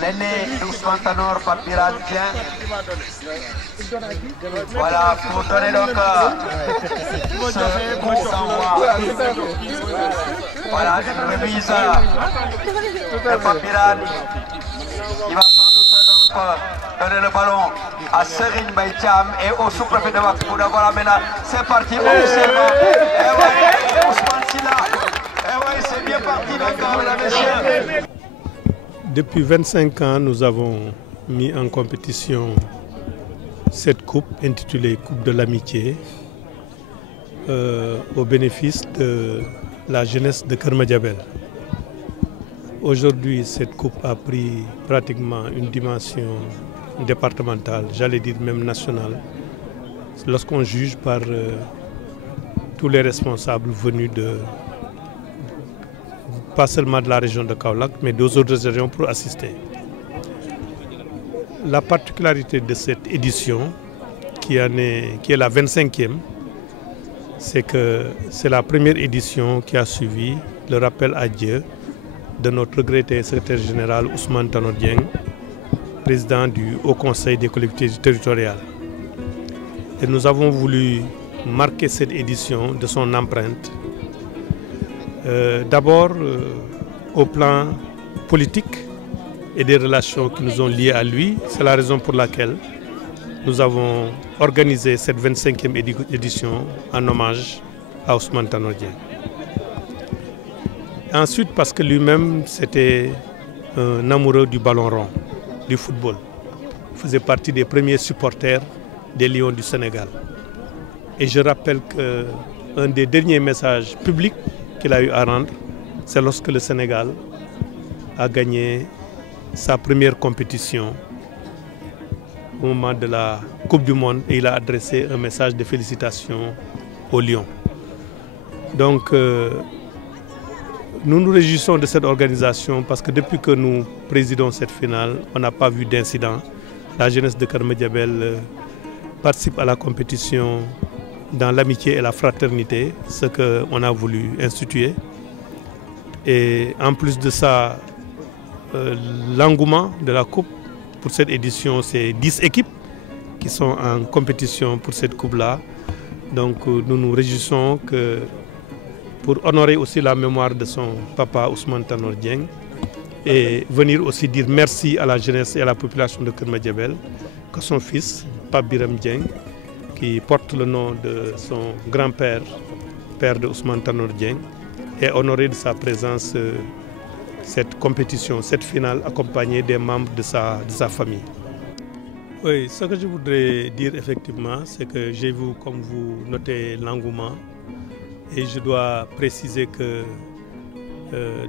L'aîné d'Ousmane Tanor, Papiran Dieng. Voilà, pour donner donc ce coup d'envoi. Voilà, une remise de Papiran. Il va sans doute donc donner le ballon à Serigne Baïtiam et au sous-préfet de Wak pour avoir maintenant. C'est parti officiellement. Et oui, Ousmane Silla. Et oui, c'est bien parti d'accord, mesdames et messieurs. Depuis 25 ans, nous avons mis en compétition cette coupe intitulée Coupe de l'Amitié au bénéfice de la jeunesse de Keur Madiabel. Aujourd'hui, cette coupe a pris pratiquement une dimension départementale, j'allais dire même nationale, lorsqu'on juge par tous les responsables venus pas seulement de la région de Kaolack, mais d'autres régions pour assister. La particularité de cette édition, qui est la 25e, c'est que c'est la première édition qui a suivi le rappel à Dieu de notre regretté secrétaire général Ousmane Tanor Dieng, président du Haut Conseil des collectivités territoriales. Et nous avons voulu marquer cette édition de son empreinte. D'abord au plan politique et des relations qui nous ont liés à lui. C'est la raison pour laquelle nous avons organisé cette 25e édition en hommage à Ousmane Tanor Dieng. Ensuite, parce que lui-même, c'était un amoureux du ballon rond, du football. Il faisait partie des premiers supporters des Lions du Sénégal. Et je rappelle qu'un des derniers messages publics qu'il a eu à rendre, c'est lorsque le Sénégal a gagné sa première compétition au moment de la Coupe du Monde et il a adressé un message de félicitations aux Lions. Donc, nous nous réjouissons de cette organisation parce que depuis que nous présidons cette finale, on n'a pas vu d'incident. La jeunesse de Keur Madiabel participe à la compétition dans l'amitié et la fraternité, ce qu'on a voulu instituer. Et en plus de ça, l'engouement de la Coupe pour cette édition, c'est 10 équipes qui sont en compétition pour cette Coupe-là. Donc nous nous réjouissons que pour honorer aussi la mémoire de son papa Ousmane Tanor Dieng et venir aussi dire merci à la jeunesse et à la population de Keur Madiabel que son fils, Pape Biram Dieng, qui porte le nom de son grand-père, père de Ousmane Tanor Dieng, est honoré de sa présence cette compétition, cette finale accompagnée des membres de sa famille. Oui, ce que je voudrais dire effectivement, c'est que j'ai vu, comme vous notez, l'engouement. Et je dois préciser que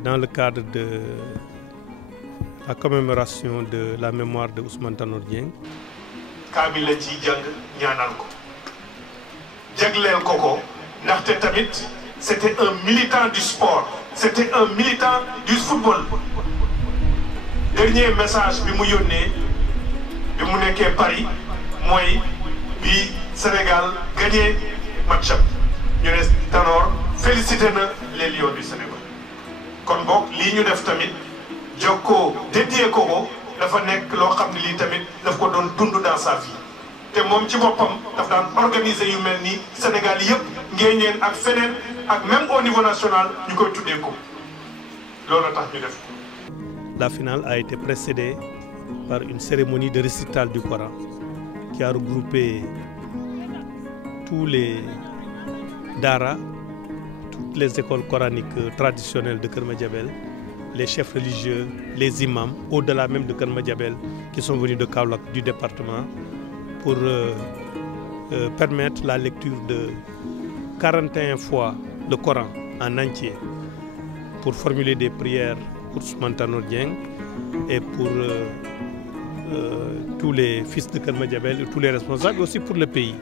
dans le cadre de la commémoration de la mémoire de Ousmane Tanor Dieng, kaamil la ci jàng ñaanal ko jagleel ko ndaxte tamit c'était un militant du sport, c'était un militant du football. Dernier message bi mu yónnee bi mu nekkee Paris mooy bi Sénégal gagné match am ñu ne Tanor félicité na les Lions du Sénégal. Kon bokk lii ñu def tamit jokkoo dédié ko dafa nekk loo xam ne lii tamit daf ko doon dund dans sa vie te moom ci boppam daf daan organiser yu mel nii Sénégal yëpp ngéeñeen ak feneen ak même au niveau national ñu koy tuddee ko loolu tax ñu def ko. La finale a été précédée par une cérémonie de récital du Coran qui a regroupé tous les Dara, toutes les écoles coraniques traditionnelles de Keur Madiabel, les chefs religieux, les imams, au-delà même de Keur Madiabel, qui sont venus de Kaolack, du département, pour permettre la lecture de 41 fois le Coran en entier, pour formuler des prières pour Ousmane Tanor Dieng et pour tous les fils de Keur Madiabel et tous les responsables, aussi pour le pays.